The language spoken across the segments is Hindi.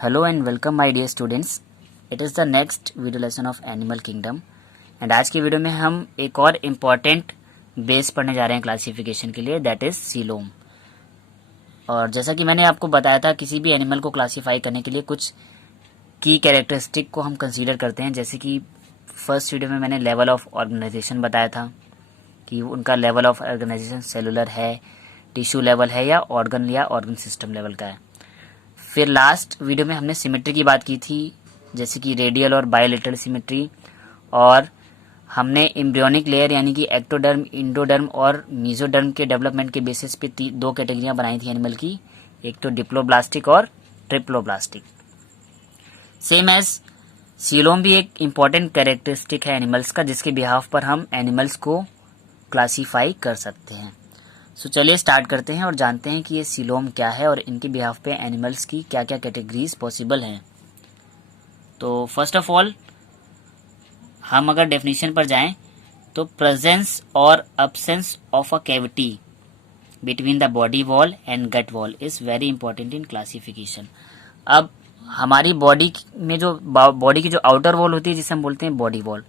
Hello and welcome my dear students. It is the next video lesson of animal kingdom and आज की वीडियो में हम एक और इम्पॉर्टेंट बेस पढ़ने जा रहे हैं क्लासिफिकेशन के लिए, दैट इज़ सीलोम। और जैसा कि मैंने आपको बताया था, किसी भी एनिमल को क्लासीफाई करने के लिए कुछ की कैरेक्टरिस्टिक को हम कंसीडर करते हैं। जैसे कि फर्स्ट वीडियो में मैंने लेवल ऑफ ऑर्गेनाइजेशन बताया था कि उनका लेवल ऑफ ऑर्गेनाइजेशन सेलुलर है, टिश्यू लेवल है या ऑर्गन सिस्टम लेवल का है। फिर लास्ट वीडियो में हमने सिमेट्री की बात की थी, जैसे कि रेडियल और बायोलेटरल सिमेट्री, और हमने एम्ब्रियोनिक लेयर यानी कि एक्टोडर्म, इंडोडर्म और मीजोडर्म के डेवलपमेंट के बेसिस पे दो कैटेगरियां बनाई थी एनिमल की, एक तो डिप्लोब्लास्टिक और ट्रिप्लोब्लास्टिक। सेम एज सीलोम भी एक इम्पॉर्टेंट कैरेक्टरिस्टिक है एनिमल्स का, जिसके बिहाफ पर हम एनिमल्स को क्लासीफाई कर सकते हैं। सो चलिए स्टार्ट करते हैं और जानते हैं कि ये सीलोम क्या है और इनके बिहाफ पे एनिमल्स की क्या क्या कैटेगरीज पॉसिबल हैं। तो फर्स्ट ऑफ ऑल हम अगर डेफिनेशन पर जाएं तो प्रेजेंस और absence of a cavity between the body wall and gut wall is very important in classification. अब हमारी बॉडी में जो बॉडी की जो आउटर वॉल होती है जिसे हम बोलते हैं बॉडी वॉल,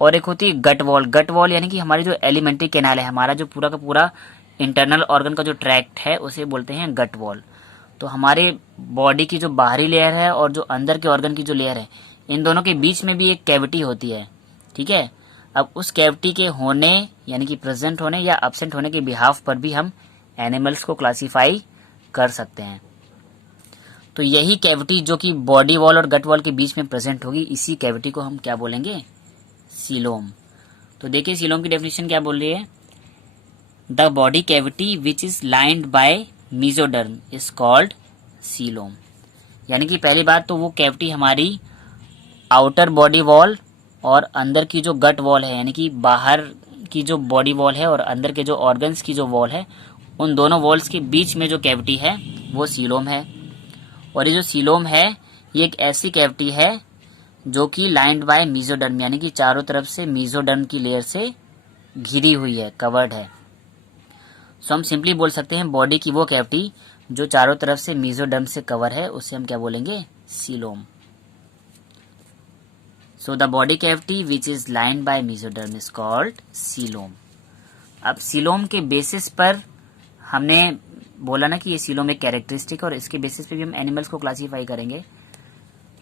और एक होती है गट वॉल। गट वॉल यानी कि हमारी जो एलिमेंट्री कैनाल है, हमारा जो पूरा का पूरा इंटरनल ऑर्गन का जो ट्रैक्ट है उसे बोलते हैं गट वॉल। तो हमारे बॉडी की जो बाहरी लेयर है और जो अंदर के ऑर्गन की जो लेयर है, इन दोनों के बीच में भी एक कैविटी होती है, ठीक है। अब उस कैविटी के होने यानी कि प्रेजेंट होने या अब्सेंट होने के बिहाफ पर भी हम एनिमल्स को क्लासीफाई कर सकते हैं। तो यही कैविटी जो कि बॉडी वॉल और गट वॉल के बीच में प्रेजेंट होगी, इसी कैविटी को हम क्या बोलेंगे? सीलोम। तो देखिए सीलोम की डेफिनेशन क्या बोल रही है, the body cavity which is lined by mesoderm is called coelom. यानी कि पहली बात तो वो कैविटी हमारी आउटर बॉडी वॉल और अंदर की जो गट वॉल है, यानी कि बाहर की जो बॉडी वॉल है और अंदर के जो ऑर्गन्स की जो वॉल है, उन दोनों वॉल्स के बीच में जो कैविटी है वो सीलोम है। और ये जो सीलोम है ये एक ऐसी कैविटी है जो कि लाइंड बाय मीजोडर्म, यानी कि चारों तरफ से मीजोडर्म की लेयर से घिरी हुई है, कवर्ड है। सो हम सिंपली बोल सकते हैं बॉडी की वो कैविटी जो चारों तरफ से मीजोडर्म से कवर है, उससे हम क्या बोलेंगे? Coelom. So the body cavity which is lined by mesoderm is called coelom. अब सीलोम के बेसिस पर हमने बोला ना कि ये सीलोम एक कैरेक्टरिस्टिक, और इसके बेसिस पे भी हम एनिमल्स को क्लासीफाई करेंगे।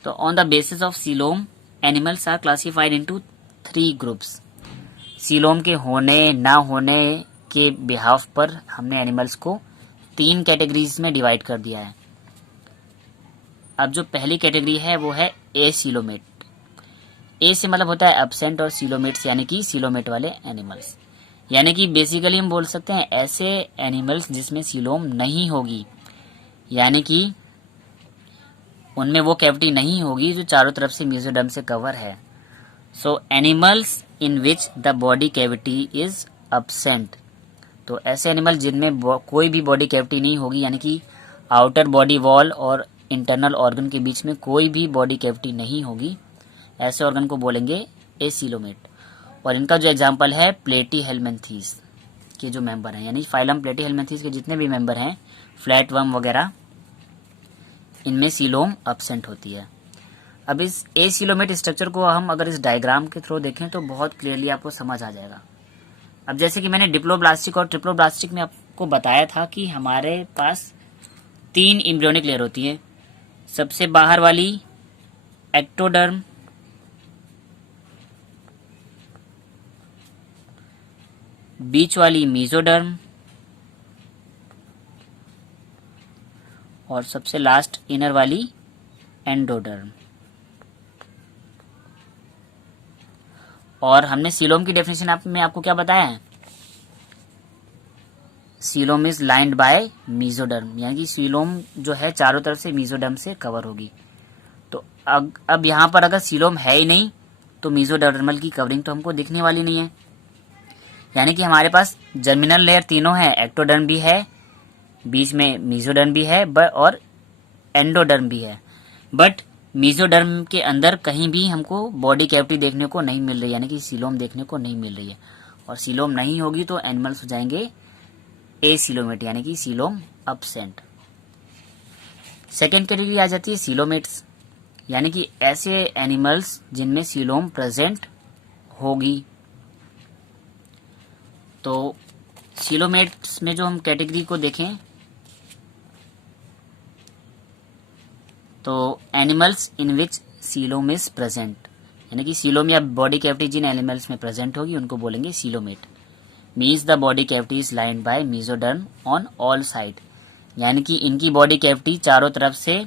तो on the basis of coelom animals are classified into 3 groups. Coelom के होने ना होने के बिहाफ पर हमने एनिमल्स को 3 कैटेगरीज में डिवाइड कर दिया है। अब जो पहली कैटेगरी है वो है ए सीलोमेट। ए से मतलब होता है एब्सेंट और सीलोमेट्स यानी कि सीलोमेट वाले एनिमल्स। यानी कि बेसिकली हम बोल सकते हैं ऐसे एनिमल्स जिसमें सीलोम नहीं होगी, यानी कि उनमें वो कैविटी नहीं होगी जो चारों तरफ से मीजोडर्म से कवर है। So animals in which the body cavity is absent. तो ऐसे एनिमल जिनमें कोई भी बॉडी कैविटी नहीं होगी, यानी कि आउटर बॉडी वॉल और इंटरनल ऑर्गन के बीच में कोई भी बॉडी कैविटी नहीं होगी, ऐसे ऑर्गन को बोलेंगे एसीलोमेट। और इनका जो एग्जांपल है प्लेटीहेल्मिन्थीज के जो मेंबर हैं, यानी फाइलम प्लेटीहेल्मिन्थीज के जितने भी मेंबर हैं, फ्लैटवर्म वगैरह, इनमें सीलोम एब्सेंट होती है। अब इस एसीलोमेट स्ट्रक्चर को हम अगर इस डायग्राम के थ्रू देखें तो बहुत क्लियरली आपको समझ आ जाएगा। अब जैसे कि मैंने डिप्लोब्लास्टिक और ट्रिप्लोब्लास्टिक में आपको बताया था कि हमारे पास 3 एम्ब्रियोनिक लेयर होती है। सबसे बाहर वाली एक्टोडर्म, बीच वाली मीजोडर्म और सबसे लास्ट इनर वाली एंडोडर्म। और हमने सीलोम की डेफिनेशन में आपको क्या बताया है? Coelom is lined by mesoderm, यानी कि सीलोम जो है चारों तरफ से मीजोडर्म से कवर होगी। तो अब यहाँ पर अगर सीलोम है ही नहीं तो मीजोडर्मल की कवरिंग तो हमको दिखने वाली नहीं है। यानी कि हमारे पास जर्मिनल लेयर तीनों है, एक्टोडर्म भी है, बीच में मीजोडर्म भी है और एंडोडर्म भी है। बट मीजोडर्म के अंदर कहीं भी हमको बॉडी कैविटी देखने को नहीं मिल रही, यानी कि सीलोम देखने को नहीं मिल रही है। और सीलोम नहीं होगी तो एनिमल्स हो जाएंगे एसीलोमेट, यानी कि सीलोम एब्सेंट। सेकेंड कैटेगरी आ जाती है सीलोमेट्स, यानी कि ऐसे एनिमल्स जिनमें सीलोम प्रेजेंट होगी। तो सीलोमेट्स में जो हम कैटेगरी को देखें तो animals in which coelom is present, यानी कि सीलोम या बॉडी कैविटी जिन एनिमल्स में प्रेजेंट होगी उनको बोलेंगे coelomate. Means the body cavity is lined by mesoderm on all side, यानी कि इनकी बॉडी कैविटी चारों तरफ से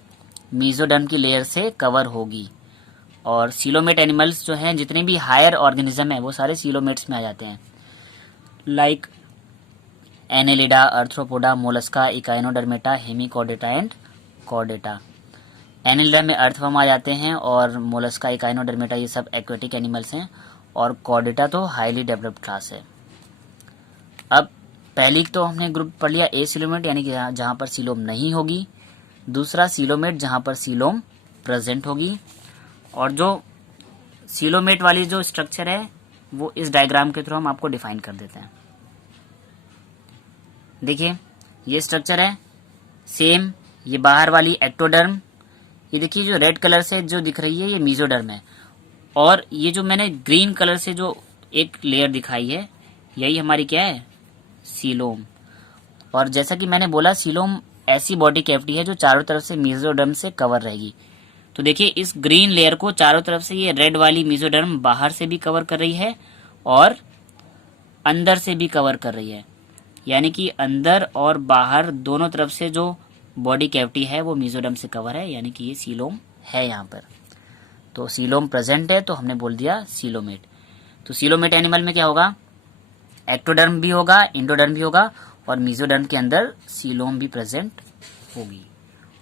मेसोडर्म की लेयर से कवर होगी। और सीलोमेट एनिमल्स जो हैं, जितने भी हायर ऑर्गेनिज्म हैं वो सारे सीलोमेट्स में आ जाते हैं, like Annelida, Arthropoda, Mollusca, Echinodermata, Hemichordata and Chordata. Annelida में अर्थवर्म आ जाते हैं और मोलस्का, इकाइनोडर्मेटा ये सब एक्वेटिक एनिमल्स हैं, और कॉर्डेटा तो हाईली डेवलप्ड क्लास है। अब पहली तो हमने ग्रुप पढ़ लिया ए सीलोमेट, यानी कि जहाँ पर सीलोम नहीं होगी। दूसरा सीलोमेट जहाँ पर सीलोम प्रेजेंट होगी। और जो सीलोमेट वाली जो स्ट्रक्चर है वो इस डायग्राम के थ्रू हम आपको डिफाइन कर देते हैं। देखिए ये स्ट्रक्चर है सेम, ये बाहर वाली एक्टोडर्म, ये देखिए जो रेड कलर से जो दिख रही है ये मेसोडर्म है, और ये जो मैंने ग्रीन कलर से जो एक लेयर दिखाई है यही हमारी क्या है, सीलोम। और जैसा कि मैंने बोला सीलोम ऐसी बॉडी कैविटी है जो चारों तरफ से मेसोडर्म से कवर रहेगी। तो देखिए इस ग्रीन लेयर को चारों तरफ से ये रेड वाली मेसोडर्म बाहर से भी कवर कर रही है और अंदर से भी कवर कर रही है, यानी कि अंदर और बाहर दोनों तरफ से जो बॉडी कैविटी है वो मेसोडर्म से कवर है, यानी कि ये सीलोम है यहाँ पर। तो सीलोम प्रेजेंट है तो हमने बोल दिया सीलोमेट। तो सीलोमेट एनिमल में क्या होगा, एक्टोडर्म भी होगा, इंडोडर्म भी होगा, और मेसोडर्म के अंदर सीलोम भी प्रेजेंट होगी।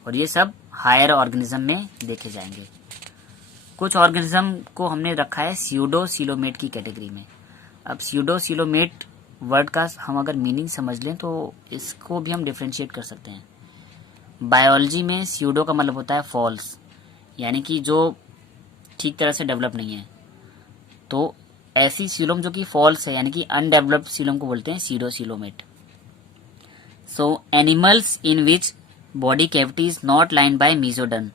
और ये सब हायर ऑर्गेनिज्म में देखे जाएंगे। कुछ ऑर्गेनिज्म को हमने रखा है स्यूडो सीलोमेट की कैटेगरी में। अब स्यूडो सीलोमेट वर्ड का हम अगर मीनिंग समझ लें तो इसको भी हम डिफ्रेंशिएट कर सकते हैं। बायोलॉजी में स्यूडो का मतलब होता है फॉल्स, यानी कि जो ठीक तरह से डेवलप नहीं है। तो ऐसी सीलोम जो कि फॉल्स है, यानी कि अनडेवलप्ड सीलोम को बोलते हैं pseudo coelomate. So animals in which body cavity is not lined by mesoderm,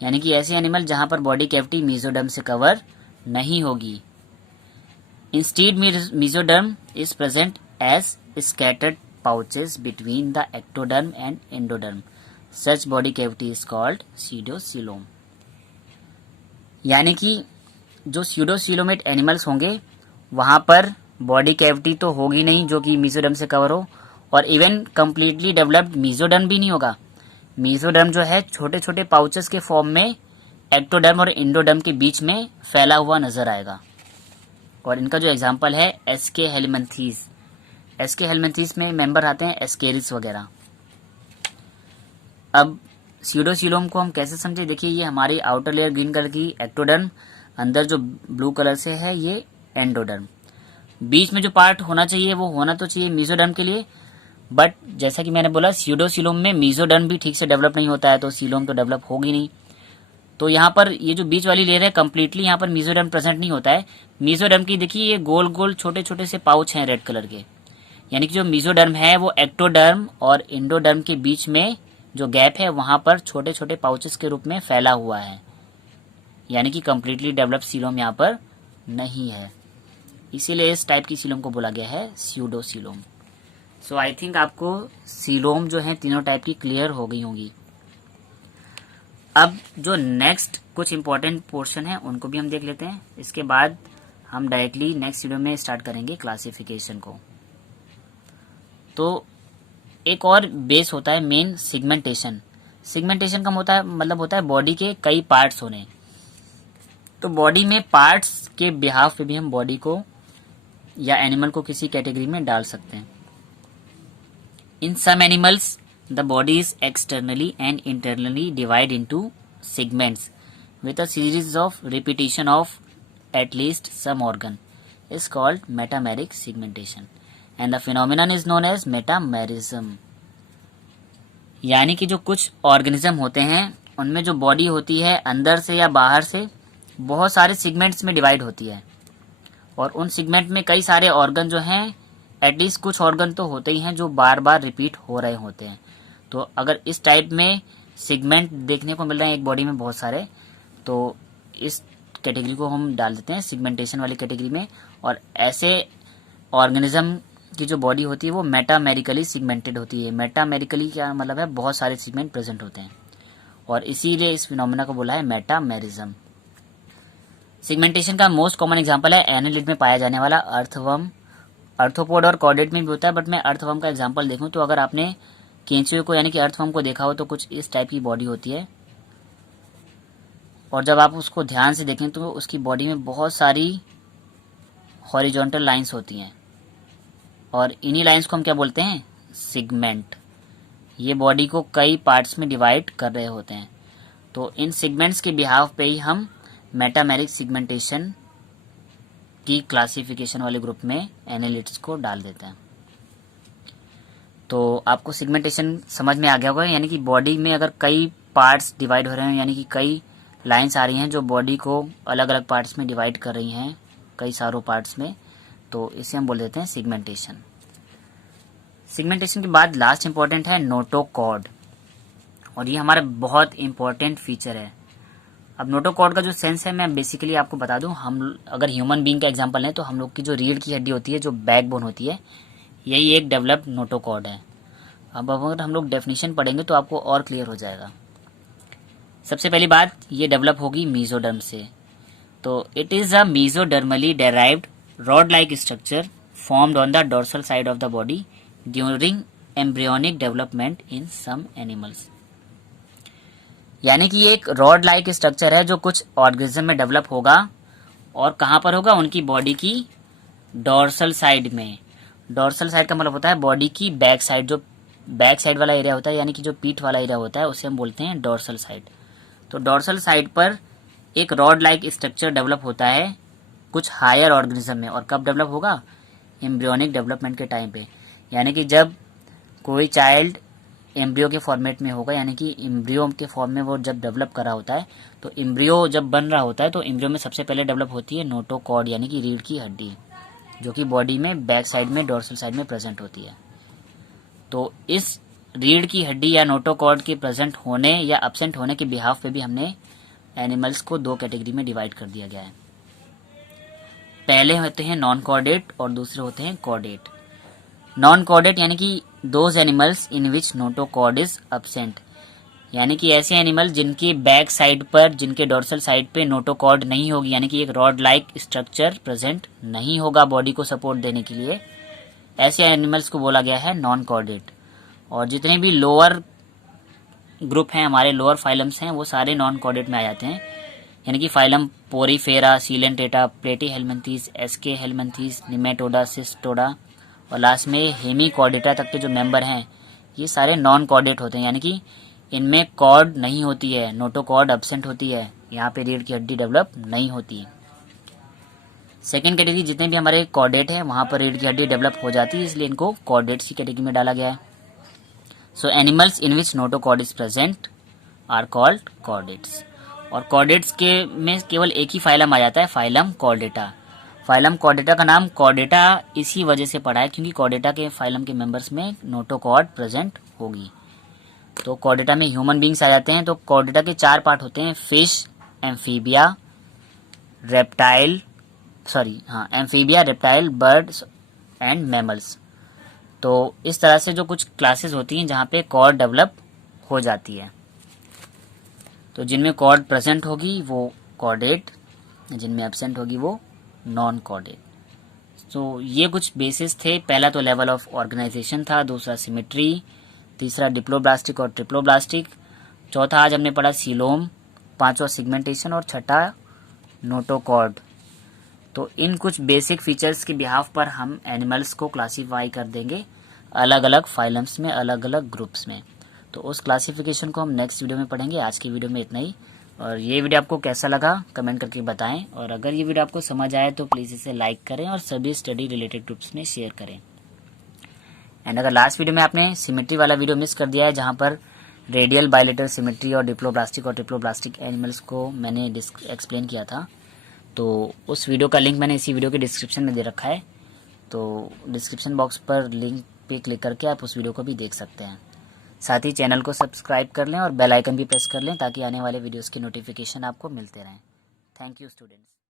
यानी कि ऐसे एनिमल जहां पर बॉडी कैविटी मेसोडर्म से कवर नहीं होगी। Instead mesoderm is present as scattered pouches between the ectoderm and endoderm. Such body cavity is called pseudocoelom. यानी कि जो स्यूडोसीलोमेट एनिमल्स होंगे वहां पर बॉडी कैविटी तो होगी नहीं जो कि मेसोडर्म से कवर हो, और इवन कंप्लीटली डेवलप्ड मेसोडर्म भी नहीं होगा। मेसोडर्म जो है छोटे छोटे पाउचेस के फॉर्म में एक्टोडर्म और इंडोडर्म के बीच में फैला हुआ नजर आएगा। और इनका जो एग्जाम्पल है एसके हेलमिंथीस। एसके हेलमिंथीस में मेंबर आते हैं एस्केरिस वगैरह। अब स्यूडोसीलोम को हम कैसे समझे, देखिए ये हमारी आउटर लेयर ग्रीन कलर की एक्टोडर्म, अंदर जो ब्लू कलर से है ये एंडोडर्म। बीच में जो पार्ट होना चाहिए वो होना तो चाहिए मेसोडर्म के लिए, बट जैसा कि मैंने बोला स्यूडोसीलोम में मेसोडर्म भी ठीक से डेवलप नहीं होता है तो सीलोम तो डेवलप होगी नहीं। तो यहाँ पर ये जो बीच वाली लेयर है कंप्लीटली यहाँ पर मेसोडर्म प्रेजेंट नहीं होता है। मेसोडर्म की देखिए ये गोल गोल छोटे छोटे से पाउच हैं रेड कलर के, यानी कि जो मेसोडर्म है वो एक्टोडर्म और इंडोडर्म के बीच में जो गैप है वहां पर छोटे छोटे पाउचेस के रूप में फैला हुआ है, यानी कि कंप्लीटली डेवलप्ड सीलोम यहाँ पर नहीं है। इसीलिए इस टाइप की सीलोम को बोला गया है स्यूडोसीलोम। सो आई थिंक आपको सीलोम जो है तीनों टाइप की क्लियर हो गई होंगी। अब जो नेक्स्ट कुछ इंपॉर्टेंट पोर्शन है उनको भी हम देख लेते हैं, इसके बाद हम डायरेक्टली नेक्स्ट वीडियो में स्टार्ट करेंगे क्लासिफिकेशन को। तो एक और बेस होता है मेन सिगमेंटेशन। सिगमेंटेशन का मतलब होता है बॉडी के कई पार्ट्स होने। तो बॉडी में पार्ट्स के बिहाफ पे भी हम बॉडी को या एनिमल को किसी कैटेगरी में डाल सकते हैं। In some animals the body is externally and internally divide into segments with a series of repetition of at least some organ is called metameric segmentation and the phenomenon is known as metamerism। यानी कि जो कुछ ऑर्गेनिज्म होते हैं उनमें जो बॉडी होती है अंदर से या बाहर से बहुत सारे सेगमेंट्स में डिवाइड होती है, और उन सेगमेंट में कई सारे ऑर्गन जो हैं एटलीस्ट कुछ ऑर्गन तो होते ही हैं जो बार बार रिपीट हो रहे होते हैं। तो अगर इस टाइप में सेगमेंट देखने को मिल रहे हैं एक बॉडी में बहुत सारे, तो इस कैटेगरी को हम डाल देते हैं सेगमेंटेशन वाली कैटेगरी में। और ऐसे ऑर्गेनिज्म की जो बॉडी होती है वो मेटामेरिकली सेगमेंटेड होती है। मेटामेरिकली क्या मतलब है, बहुत सारे सेगमेंट प्रेजेंट होते हैं, और इसीलिए इस फिनोमेना को बोला है मेटामेरिज्म। सेगमेंटेशन का मोस्ट कॉमन एग्जांपल है एनालिड में पाया जाने वाला अर्थवर्म। अर्थोपोड और कॉर्डेट में भी होता है, बट मैं अर्थवर्म का एग्जांपल देखूं तो अगर आपने केंचुए को यानी कि अर्थवर्म को देखा हो तो कुछ इस टाइप की बॉडी होती है, और जब आप उसको ध्यान से देखें तो उसकी बॉडी में बहुत सारी हॉरिजॉन्टल लाइंस होती हैं, और इन्हीं लाइंस को हम क्या बोलते हैं, सेगमेंट। ये बॉडी को कई पार्ट्स में डिवाइड कर रहे होते हैं, तो इन सेगमेंट्स के बिहाव पे ही हम मेटामेरिक सेगमेंटेशन की क्लासिफिकेशन वाले ग्रुप में एनालिड्स को डाल देते हैं। तो आपको सेगमेंटेशन समझ में आ गया होगा, यानी कि बॉडी में अगर कई पार्ट्स डिवाइड हो रहे हैं, यानी कि कई लाइंस आ रही हैं जो बॉडी को अलग अलग पार्ट्स में डिवाइड कर रही हैं, कई सारों पार्ट्स में, तो इसे हम बोल देते हैं सेगमेंटेशन। सेगमेंटेशन के बाद लास्ट इंपॉर्टेंट है नोटोकॉर्ड, और ये हमारा बहुत इंपॉर्टेंट फीचर है। अब नोटोकॉर्ड का जो सेंस है मैं बेसिकली आपको बता दूं, हम अगर ह्यूमन बीइंग का एग्जांपल लें तो हम लोग की जो रीढ़ की हड्डी होती है, जो बैकबोन होती है, यही एक डेवलप्ड नोटोकॉर्ड है। अब अगर हम लोग डेफिनेशन पढ़ेंगे तो आपको और क्लियर हो जाएगा। सबसे पहली बात, ये डेवलप होगी मीजोडर्म से। तो it is a mesodermally derived rod like structure formed on the dorsal side of the body during embryonic development in some animals. यानी कि एक रॉड लाइक स्ट्रक्चर है जो कुछ ऑर्गेनिज्म में डेवलप होगा, और कहाँ पर होगा, उनकी बॉडी की डोर्सल साइड में। डोर्सल साइड का मतलब होता है बॉडी की बैक साइड, जो बैक साइड वाला एरिया होता है, यानी कि जो पीठ वाला एरिया होता है, उसे हम बोलते हैं डोर्सल साइड। तो डोर्सल साइड पर एक रॉड लाइक स्ट्रक्चर डेवलप होता है कुछ हायर ऑर्गेनिज्म में, और कब डेवलप होगा, एम्ब्रियोनिक डेवलपमेंट के टाइम पे। यानी कि जब कोई चाइल्ड एम्ब्रियो के फॉर्मेट में होगा, यानी कि एम्ब्रियो के फॉर्म में वो जब डेवलप कर रहा होता है, तो एम्ब्रियो जब बन रहा होता है तो एम्ब्रियो में सबसे पहले डेवलप होती है नोटोकॉर्ड, यानी कि रीढ़ की हड्डी, जो कि बॉडी में बैक साइड में डोर्सल साइड में प्रेजेंट होती है। तो इस रीढ़ की हड्डी या नोटोकॉर्ड के प्रेजेंट होने या एब्सेंट होने के बिहाफ पे भी हमने एनिमल्स को दो कैटेगरी में डिवाइड कर दिया गया है। पहले होते हैं नॉन कॉर्डेट और दूसरे होते हैं कॉर्डेट। नॉन कॉर्डेट यानी कि those animals in which notochord is absent, यानी कि ऐसे एनिमल जिनकी बैक साइड पर, जिनके डोर्सल साइड पे नोटोकॉर्ड नहीं होगी, यानी कि एक रॉड लाइक स्ट्रक्चर प्रेजेंट नहीं होगा बॉडी को सपोर्ट देने के लिए, ऐसे एनिमल्स को बोला गया है नॉन कॉर्डेट। और जितने भी लोअर ग्रुप हैं, हमारे लोअर फाइलम्स हैं, वो सारे नॉन कॉर्डेट में आ जाते हैं, यानी कि phylum Porifera, Coelenterata, प्लेटीहेल्मिन्थीस, एस्के हेल्मिन्थीस, Nematoda, Cestoda, और लास्ट में हेमीकॉर्डेटा तक के जो मेंबर हैं, ये सारे नॉन कॉर्डेट होते हैं, यानी कि इनमें कॉर्ड नहीं होती है, नोटोकॉर्ड एब्सेंट होती है, यहाँ पे रीढ़ की हड्डी डेवलप नहीं होती है। सेकेंड कैटेगरी जितने भी हमारे कॉर्डेट हैं वहाँ पर रीढ़ की हड्डी डेवलप हो जाती है, इसलिए इनको कॉर्डेट्स की कैटेगरी में डाला गया है। So animals in which notochord is present are called chordates. और कॉर्डेट्स के में केवल एक ही फाइलम आ जाता है, फाइलम कॉर्डेटा। फाइलम कॉर्डेटा का नाम कॉर्डेटा इसी वजह से पड़ा है क्योंकि कॉर्डेटा के फाइलम के मेंबर्स में नोटोकॉर्ड प्रेजेंट होगी। तो कॉर्डेटा में ह्यूमन बींग्स आ जाते हैं। तो कॉर्डेटा के चार पार्ट होते हैं, fish, amphibia, reptile, birds and mammals. तो इस तरह से जो कुछ क्लासेस होती हैं जहाँ पे कॉर्ड डेवलप हो जाती है, तो जिनमें कॉर्ड प्रेजेंट होगी वो कॉर्डेट, जिनमें एब्सेंट होगी वो नॉन कॉर्डेट। तो ये कुछ बेसिस थे। पहला तो लेवल ऑफ ऑर्गेनाइजेशन था, दूसरा सिमेट्री, तीसरा डिप्लोब्लास्टिक और ट्रिप्लोब्लास्टिक, चौथा आज हमने पढ़ा सीलोम, पांचवा सिगमेंटेशन और छठा नोटोकॉर्ड। तो इन कुछ बेसिक फीचर्स के बिहाफ पर हम एनिमल्स को क्लासीफाई कर देंगे अलग अलग फाइलम्स में, अलग अलग ग्रुप्स में। तो उस क्लासिफिकेशन को हम नेक्स्ट वीडियो में पढ़ेंगे। आज की वीडियो में इतना ही। और ये वीडियो आपको कैसा लगा कमेंट करके बताएं, और अगर ये वीडियो आपको समझ आए तो प्लीज़ इसे लाइक करें और सभी स्टडी रिलेटेड ग्रुप्स में शेयर करें। एंड अगर लास्ट वीडियो में आपने सिमेट्री वाला वीडियो मिस कर दिया है जहाँ पर रेडियल बायलेटरल सिमेट्री और डिप्लोब्लास्टिक और ट्रिप्लोब्लास्टिक एनिमल्स को मैंने एक्सप्लेन किया था, तो उस वीडियो का लिंक मैंने इसी वीडियो के डिस्क्रिप्शन में दे रखा है। तो डिस्क्रिप्शन बॉक्स पर लिंक पे क्लिक करके आप उस वीडियो को भी देख सकते हैं। साथ ही चैनल को सब्सक्राइब कर लें और बेल आइकन भी प्रेस कर लें ताकि आने वाले वीडियोस की नोटिफिकेशन आपको मिलते रहें। Thank you students.